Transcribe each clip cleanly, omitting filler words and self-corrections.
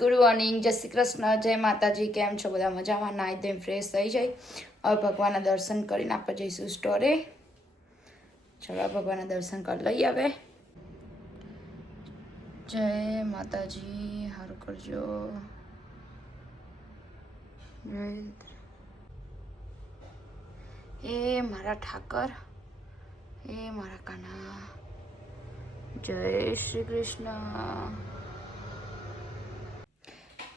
Good morning, જય શ્રી કૃષ્ણ, જય માતાજી. કેમ છો બધા? મજામાં? નાઈ ધોઈને ફ્રેશ થઈ જાય. હવે ભગવાનના દર્શન કરીને આપણે જઈશું સ્ટોરે. ચલો ભગવાનના દર્શન કરી લઈએ હવે. જય માતાજી, સારું કરજો. એ મારા ઠાકર, એ મારા કાના, જય શ્રી કૃષ્ણ.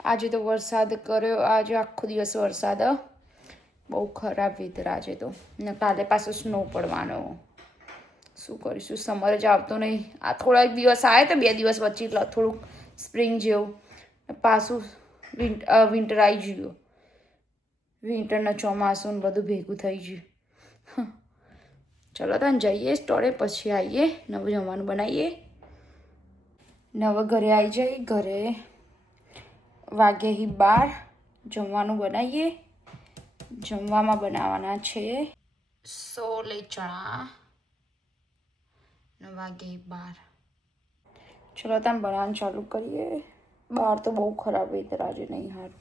આજે તો વરસાદ કર્યો, આજે આખો દિવસ વરસાદ, બહુ ખરાબ વેધર આજે તો. ને કાલે પાછો સ્નો પડવાનો. શું કરીશું, સમર જ આવતો નહીં. આ થોડાક દિવસ આવે તો 2 દિવસ વચ્ચે થોડુંક સ્પ્રિંગ જેવું, પાછું વિન્ટર આવી ગયું. વિન્ટરના ચોમાસું બધું ભેગું થઈ ગયું. ચલો તને જઈએ સ્ટોરે, પછી આવીએ, નવું જમવાનું બનાવીએ. નવ ઘરે આવી જાય. ઘરે વાગે 12, જમવાનું બનાવીએ. જમવામાં બનાવવાના છે સોલે ચણા. વાગે 12. ચલો તમે બનાવવાનું ચાલુ કરીએ. બહાર તો બહુ ખરાબ વેધર આજે, નહીં સારું,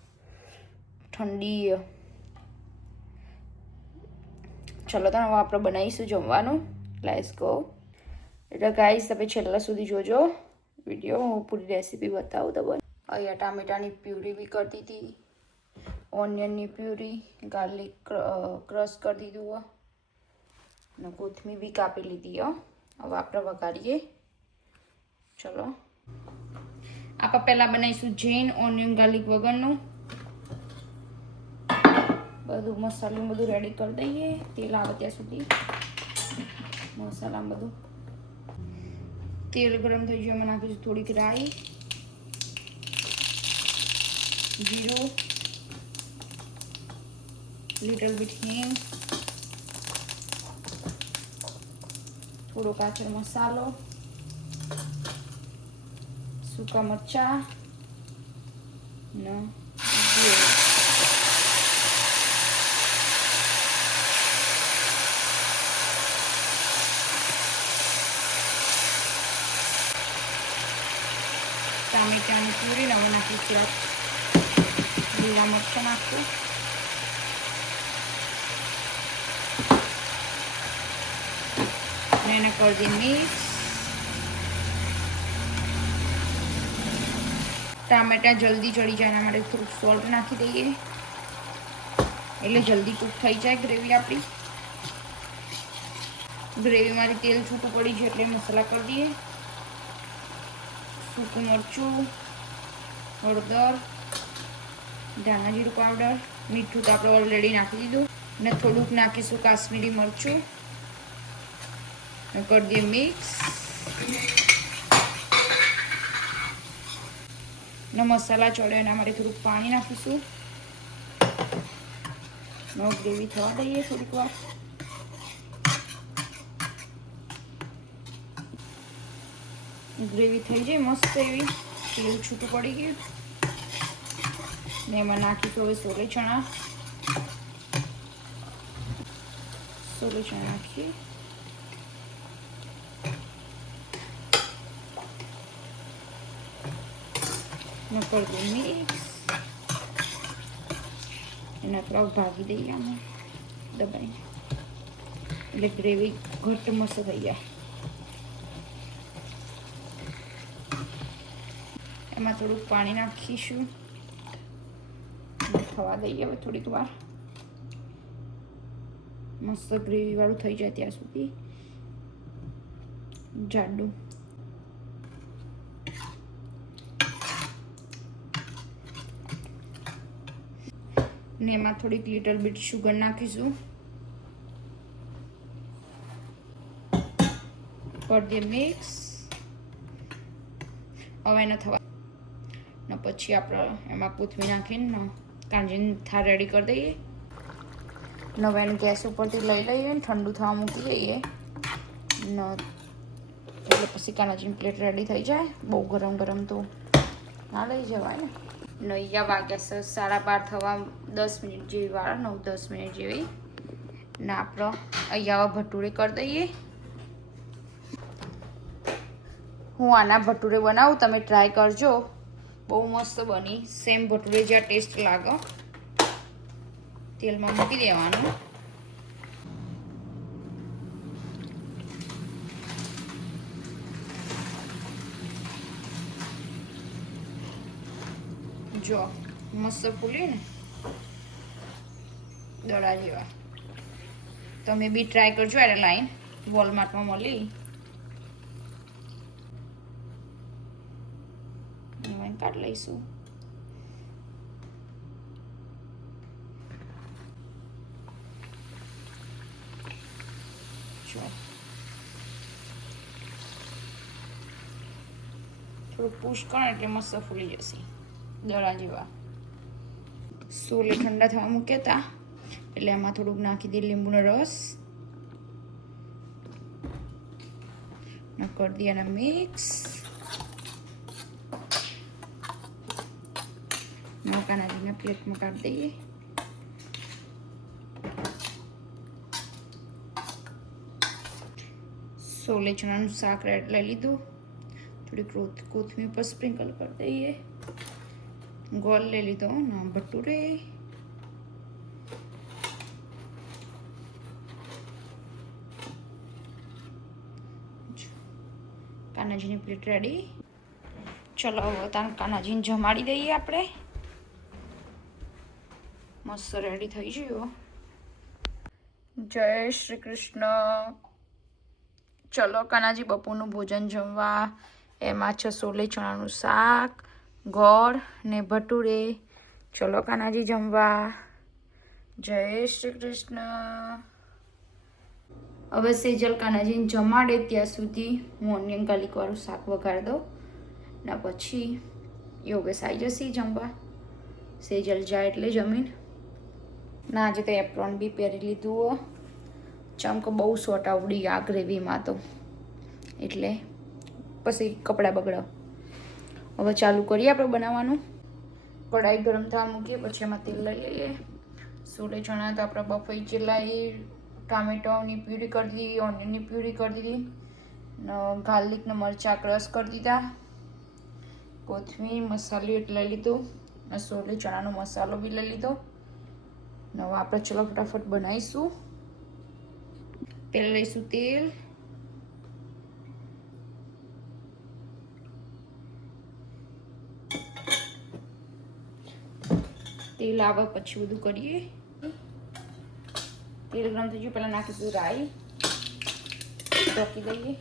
ઠંડી. ચલો તો હવે આપણે બનાવીશું જમવાનું. Let's go. એટલે ગાઈસ તમે છેલ્લા સુધી જોજો વિડીયો, હું પૂરી રેસીપી બતાવું તમને. અહીંયા ટામેટાની પ્યુરી બી કરી દીધી, ઓનિયનની પ્યુરી, ગાર્લિક ક્રશ કરી દીધું અને કોથમીર બી કાપી લીધી. હવે આપણે વઘારીએ. ચલો આપણે પહેલાં બનાવીશું જૈન ઓનિયન ગાર્લિક વગરનું. બધું મસાલું બધું રેડી કરી દઈએ. તેલ આવે ત્યાં સુધી મસાલા બધું. તેલ ગરમ થઈ ગયું, એમાં નાખીશું થોડીક રાઈ, જીરું, લિટલ બીટ હિંગ, થોડો કાચો મસાલો, સૂકા મરચાં ને ટામેટાની પૂરી. હવે નાખીશું લીલા મરચાં નાખવું. અને એને કરી દઈએ મિક્સ. ટામેટા જલ્દી ચડી જાય એના માટે થોડુંક સોલ્ટ નાખી દઈએ, એટલે જલ્દી કૂક થઈ જાય ગ્રેવી આપણી. ગ્રેવીમાંથી તેલ છૂટું પડી જાય એટલે મસાલા કરી દઈએ. સૂકું મરચું, હળદર, ધાણા જીરું પાવડર, મીઠું તો આપણે ઓલરેડી નાખી દીધું, અને થોડુંક નાખીશું કાશ્મીરી મરચું. કરી દઈએ મિક્સ. ને મસાલા ચડે એના માટે થોડુંક પાણી નાખીશું. ગ્રેવી થવા દઈએ થોડીક વાર. ગ્રેવી થઈ જાય મસ્ત એવી, તેલ છૂટું પડી ગયું. ને એમાં નાખીશું હવે સોલે ચણા. સોલે ચણા નાખીએ. કરી દઈએ મિક્સ. એના થોડા ભાગી દઈએ આમાં દબાઈને, એટલે ગ્રેવી ઘટ્ટ મસ્ત થઈ જાય. એમાં થોડુંક પાણી નાખીશું. થવા દઈએ હવે થોડીક વાર. મસ્ત ગ્રેવી વાળું થઈ જાય ત્યાં સુધી જાડું. ને એમાં થોડીક લિટલ બીટ શુગર નાખીશું. કરી દઈએ મિક્સ. હવે એને થવા ને પછી આપણે એમાં કોથમીર નાખીને કાંજીની થાળ રેડી કરી દઈએ. હવે એને ગેસ ઉપરથી લઈ લઈએ, ઠંડુ થવા મૂકી દઈએ ને એટલે પછી કાનાજીની પ્લેટ રેડી થઈ જાય. બહુ ગરમ ગરમ તો ના લઈ જવાય ને. અહીંયા વાગ્યા 12:30 થવા 10 મિનિટ જેવી વાર, 9-10 મિનિટ જેવી. ને આપણે અહીંયા ભટુરે કરી દઈએ. હું આના ભટુરે બનાવું, તમે ટ્રાય કરજો. બહુ મસ્ત બની, સેમ ભટુરે જેવા ટેસ્ટ લાગે. તેલમાં મૂકી દેવાનું. જો મસ્ત ફૂલી ને દડા જેવા. તમે બી ટ્રાય કરજો. એટલે લાઈન વોલમાર્ટમાં મળી કાઢ લઈશું. થોડું પુશ કરો એટલે મસ્ત ફૂલી જશે દડા જેવા. સોલે ઠંડા થવા મૂક્યા હતા એટલે આમાં થોડુંક નાખી દઈએ લીંબુનો રસ. કરી દઈએ અને મિક્સ. કાનાજીના પ્લેટમાં કાઢી દઈએ. સોલે ચણાનું શાક રેડ લઈ લીધું. થોડી કોથમીર પર સ્પ્રિંકલ કરી દઈએ. ગોળ લઈ લીધો ના ભટુરે. કાનાજીની plate ready. ચલો હવે કાનાજીને જમાડી દઈએ આપણે. મસ્ત રેડી થઈ ગયો. જય શ્રી કૃષ્ણ. ચલો કાનાજી બપોરનું ભોજન જમવા. એમાં છે સોલે ચણાનું શાક, ગોળ ને ભટુરે. ચલો કાનાજી જમવા. જય શ્રી કૃષ્ણ. હવે સેજલ કાનાજીને જમાડે ત્યાં સુધી હું ઓનિયન ગાર્લિક વાળું શાક વઘારી દઉં ને પછી યોગેશ આવી જશે જમવા. સેજલ જાય એટલે જમીન. ના આજે તો એપ્રોન બી પહેરી લીધું. ચમક બહુ શોર્ટ આવડી આ ગ્રેવીમાં તો એટલે પછી કપડાં બગડાવ. હવે ચાલુ કરીએ આપણે બનાવવાનું. કઢાઈ ગરમ થવા મૂકીએ પછી એમાં તેલ લઈ લઈએ. સોલે ચણા તો આપણે બફાઈ ચલાવી. ટામેટોની પ્યુરી કરી દીધી, ઓનિયનની પ્યુરી કરી દીધી, ગાર્લિક ને મરચાં ક્રશ કરી દીધા, કોથમીર મસાલો લઈ લીધો, સોલે ચણાનો મસાલો બી લઈ લીધો. હવે આપણે ચલો ફટાફટ બનાવીશું. પહેલાં લઈશું તેલ. તેલ આવે પછી બધું કરીએ. તેલ ગરમ થઈ ગયું પહેલાં નાખીશું રાઈ. ઢોકી દઈએ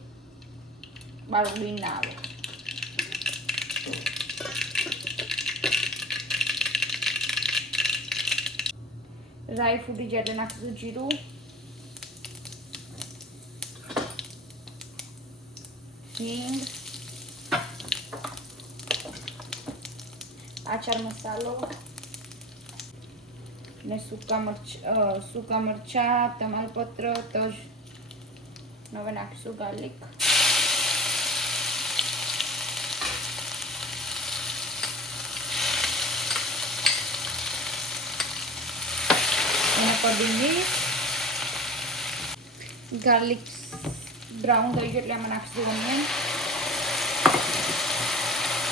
બાળું ના આવે. રાઈ ફૂટી જાય એટલે નાખીશું જીરું, હિંગ, આચાર મસાલો ને સૂકા મરચા, તમાલપત્ર, તજ. હવે નાખીશું ગાર્લિક. ગાર્લિક બ્રાઉન થઈ ગયું એટલે એમાં નાખીશું ઓનિયન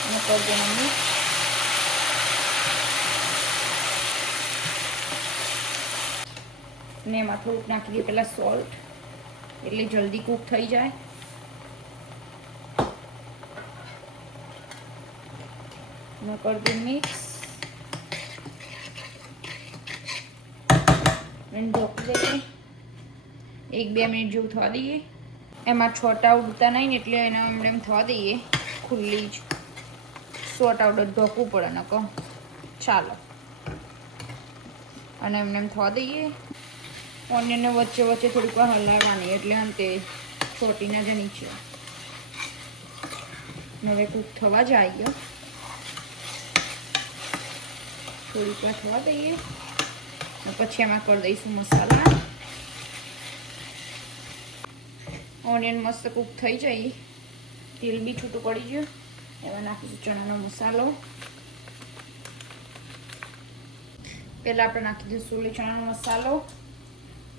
અને કરી દેવાનું મિક્સ. ને એમાં થોડુંક નાખી દઈએ પહેલાં સોલ્ટ એટલે જલ્દી કૂક થઈ જાય. ને કરી દઈએ મિક્સ. ઢોકી દઈએ. 1-2 મિનિટ જેવું થવા દઈએ. એમાં છોટા ઉડતા નહીં ને એટલે એના એમ થવા દઈએ ખુલ્લી જ. શોર્ટ આઉટ ઢોકવું પડે ને કહો ચાલો. અને એમને થવા દઈએ. ઓનિયનને વચ્ચે વચ્ચે થોડીક વાર હલાવવાની એટલે અંતે છોટી ના જાય નીચે. હવે કૂક થવા જાય. થોડીક વાર થવા દઈએ પછી એમાં કરી દઈશું મસાલા. ઓનિયન મસ્ત કૂક થઈ જાય, તેલ બી છૂટું પડી ગયું. એમાં નાખીશું ચણાનો મસાલો. પહેલાં આપણે નાખી દઈશું સોલે ચણાનો મસાલો.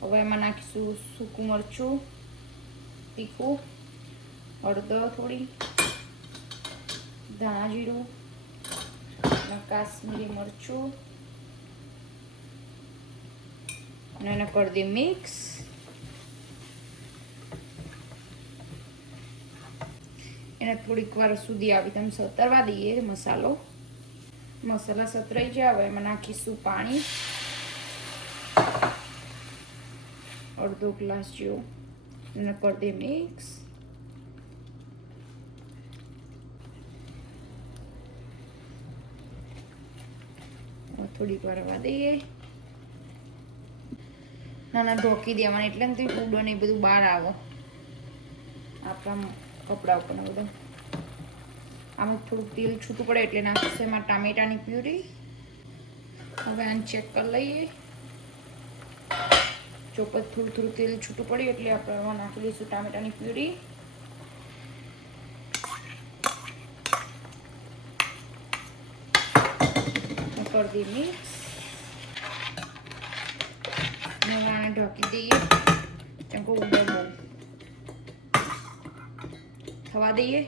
હવે એમાં નાખીશું સૂકું મરચું, તીખું, હળદર થોડી, ધાણા જીરું, અને કાશ્મીરી મરચું અને એને કરી દઈએ મિક્સ. એને થોડીક વાર સુધી આવી તેમ સતરવા દઈએ મસાલા સતરાઈ જાય. હવે એમાં નાખીશું પાણી, અડધો ગ્લાસ જેવું. એને કરી દઈએ મિક્સ. થોડીક વાર રવા દઈએ. નાના ઢોકી દેવાના એટલે ને ઉડો ને બધું બહાર આવો આપણા કપડા ઉપર ને બધું. આમાં થોડુંક તેલ છૂટું પડે એટલે નાખીશું એમાં ટામેટાની પ્યુરી. હવે આને ચેક કરી લઈએ. જો થોડું તેલ છૂટું પડ્યું એટલે આપણે એમાં નાખી દઈશું ટામેટાની પ્યુરી. કરી દઈએ મિક્સ. આને ઢોકી દઈએ કેમ કે ઉડો બહુ થવા દઈએ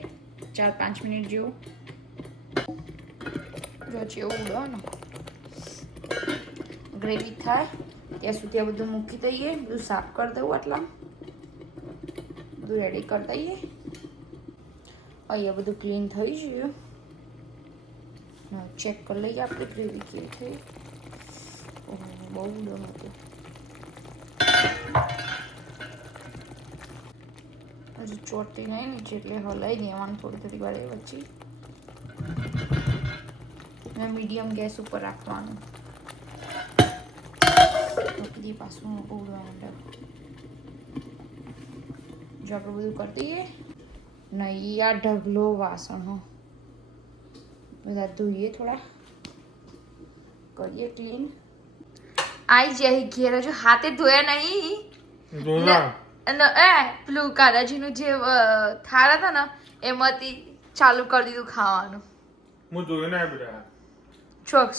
4-5 મિનિટ જેવું. જો જેવું ઉડો ને ગ્રેવી થાય ત્યાં સુધી આ બધું મૂકી દઈએ. બધું સાફ કરી દઉં. આટલા બધું રેડી કરી દઈએ. અહીંયા બધું ક્લીન થઈ ગયું. ચેક કરી લઈએ આપણે ગ્રેવી કેવી થઈ. બહુ ઉડો હતો. હજી ચોટી નહીં નીચે એટલે હલાવી દેવાનું થોડી વાર વચ્ચે. મીડિયમ ગેસ ઉપર રાખવાનું. પાછું ઉડવા માંડે. જો આપણે બધું કરી દઈએ. નહીં આ ઢગલો વાસણ બધા ધોઈએ, થોડા કરીએ ક્લીન. આઈ જાય ઘેર હજુ હાથે ધોયા નહીં. પેલું કાદાજીનું જે થાળ હતા ને એમાંથી ચાલુ કરી દીધું ખાવાનું.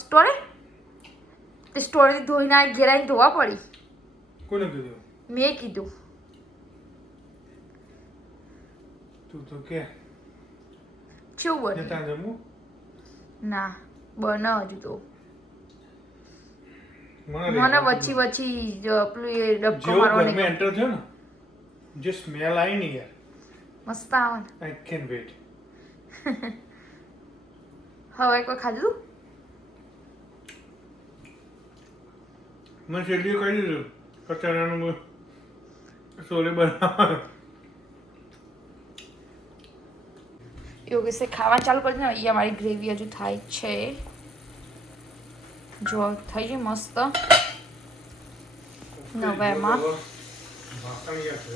સ્ટોરે તે સ્ટોરે ધોઈને આ ઘેર આવીને ધોવા પડી. કોને કીધું? મેં કીધું. તું તો કે શું બને? ના બને હજુ તો. મને વચ્ચી પેલું એ ડબકો મારવાનો એન્ટર થયો ને જે સ્મેલ આવી ને યાર મસ્ત આવે. I can wait. હવે કોઈ ખાધું? મેં શેરડીઓ કહી દીધું કચારાનું સોલે બનાવવા. યોગેશે ખાવા ચાલુ કરી દે. અહીંયા મારી ગ્રેવી હજુ થાય છે. જો થઈ ગઈ મસ્ત. હવે એમાં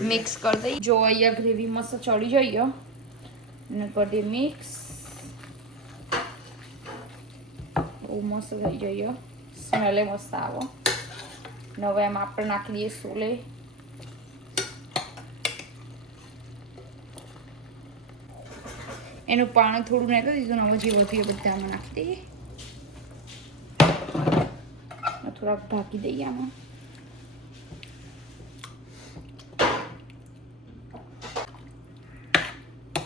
મિક્સ કરી દઈ. જો અહીંયા ગ્રેવી મસ્ત ચડી જઈએ અને કરી દઈએ મિક્સ. બહુ મસ્ત થઈ જઈએ. સ્મેલે મસ્ત આવો. હવે એમાં આપણે નાખી દઈએ સોલે. એનું પાણી થોડું નાખી દીધું. હવે જે વધુ એ બધા આમાં નાખી દઈએ. થોડાક ઢાંકી દઈએ આમાં.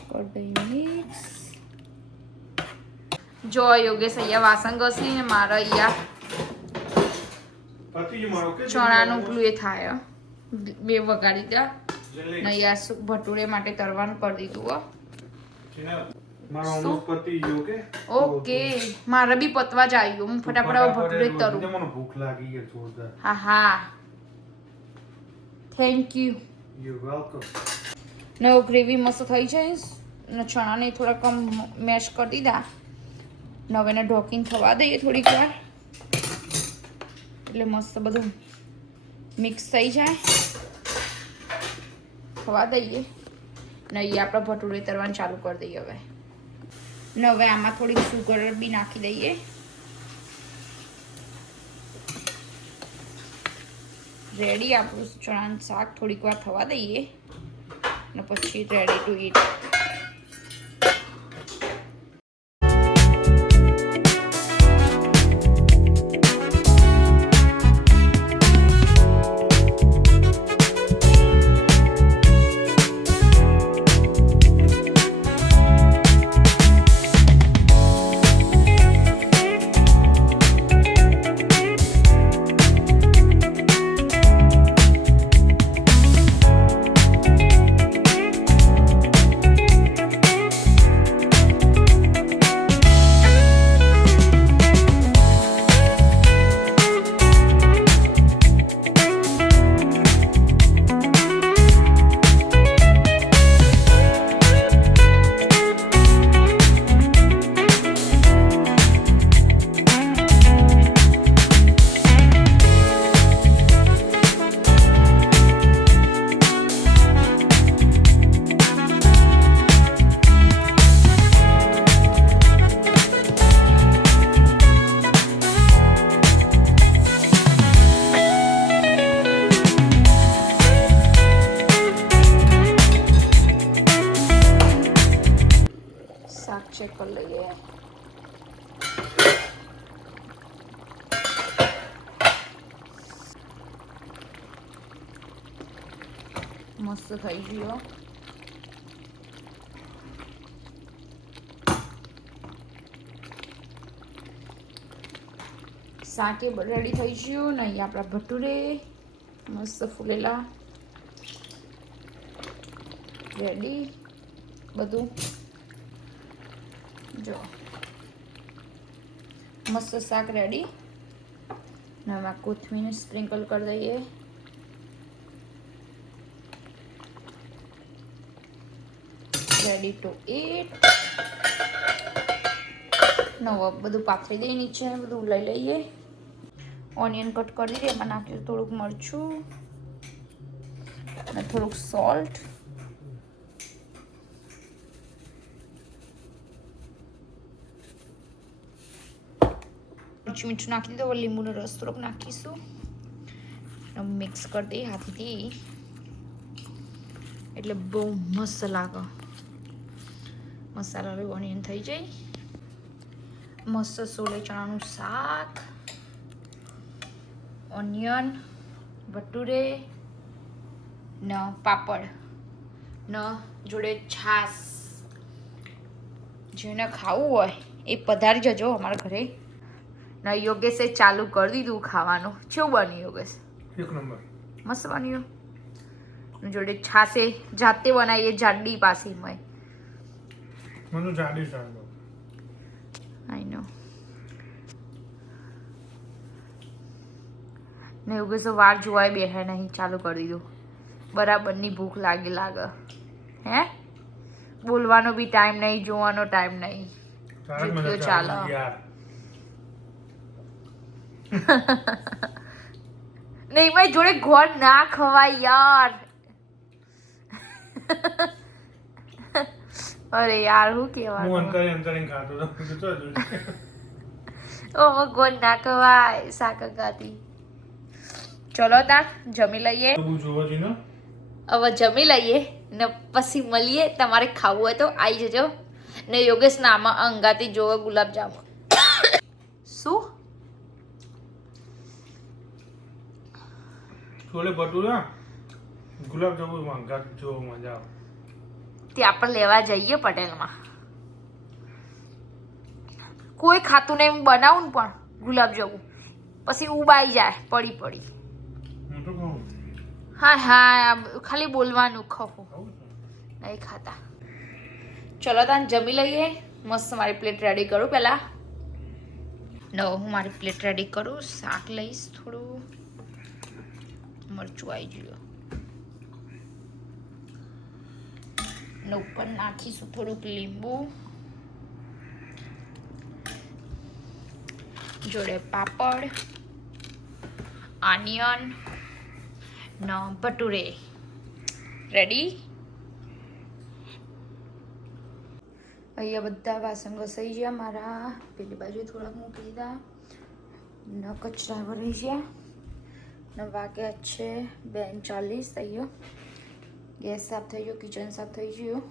કરી દઈએ મિક્સ. જો યોગેશ અહીંયા વાસણ ઘસી ને મારે અહીંયા ચણાનું પેલું એ થાય. 2 વગાડી દે. અહીંયા ભટુરે માટે તરવાનું કરી દીધું. ઓકે મારે બી પતવા જ આવ્યું. હું ફટાફટ ભટુરે તરું. ભૂખ લાગી ગઈ જોરદાર. હા થેન્ક યુ. You welcome. નવો ગ્રેવી મસ્ત થઈ જાય ને ચણાને થોડા કમ મેશ કરી દીધા. હવે એને ઢોકીને થવા દઈએ થોડીક વાર એટલે મસ્ત બધું મિક્સ થઈ જાય. થવા દઈએ ને અહીંયા આપણે ભટુરે તરવાનું ચાલુ કરી દઈએ. હવે આમાં થોડીક સુગર બી નાખી દઈએ. રેડી આપણું ચણાનું શાક. થોડીક વાર થવા દઈએ ને પછી રેડી ટુ ઈટ. મસ્ત થઈ ગયો. શાકે રેડી થઈ ગયું ને અહીંયા આપણા ભટુરે મસ્ત ફૂલેલા રેડી બધું. જો મસ્ત શાક રેડી. ને એમાં કોથમીરને સ્પ્રિંકલ કરી દઈએ. Ready to eat. નવો બધું પાથરી દઈએ નીચે, બધું લઈ લઈએ. ઓનિયન કટ કરી દઈએ. એમાં નાખ્યું થોડુંક મરચું અને થોડુંક સોલ્ટ. મીઠું નાખી દીધું. લીંબુનો રસ થોડોક નાખીશું. મિક્સ કરી દઈએ હાથથી એટલે બહુ મસ્ત લાગે. મસાલા ઓનિયન થઈ જાય. મસ્ત સોલે ચણાનું શાક, ઓનિયન, ભટુરે ને પાપડ ને જોડે છાશ. જેને ખાવું હોય એ પધારી જજો અમારા ઘરે. ના યોગેશે ચાલુ કરી દીધું ખાવાનું. કેવું બન્યું યોગેશ? એક નંબર. મસ્ત બન્યું. જોડે છાશે જાતે બનાવીએ જાડી પાસી મય. મને જાડી સાંભળો. આઈ નો. ને યોગેશ વાર જોવાય બેહે નહીં. ચાલુ કરી દીધું. બરાબરની ભૂખ લાગે. હે બોલવાનો બી ટાઈમ નહીં, જોવાનો ટાઈમ નહીં. જેટલો ચાલો. નહીં ભાઈ જોડે ગોળ ના ખવાય યાર. અરે યાર હું કહેવાનું. હું અંતરે ખાતો તો ઓ ગોળ ના ખવાય શાક ગાતી. ચલો તાર જમી લઈએ. જોવા જઈને હવે જમી લઈએ ને પછી મળીએ. તમારે ખાવું હોય તો આવી જજો. ને યોગેશ નામાં અંગાતી જોવો ગુલાબજામુન. શું છોલે ભટુરા ગુલાબ જાંબુ માંગા જો મજા આવે. તે આપણે લેવા જઈએ પટેલમાં. કોઈ ખાતું નહીં. હું બનાવું ને પણ ગુલાબ જાંબુ પછી ઉબાઈ જાય પડી. હું તો કહું હા ખાલી બોલવાનું. ખાવું નહીં ખાતા. ચલો તાન જમી લઈએ. મસ્ત મારી પ્લેટ રેડી કરું પહેલા. હું મારી પ્લેટ રેડી કરું. શાક લઈશ. થોડું મરચું આવી ગયું ને ઉપર નાખીશું થોડુંક લીંબુ. જોડે પાપડ, ઓનિયન ને ભટુરે રેડી. અહીંયા બધા વાસણ ઘસાઈ ગયા મારા. પેલી બાજુ થોડાક મૂકી દીધા ને કચરા ભરાઈ ગયા. ને વાગ્યા છે 2:40 થઈ ગયો. ગેસ સાફ થઈ ગયો, કિચન સાફ થઈ ગયું.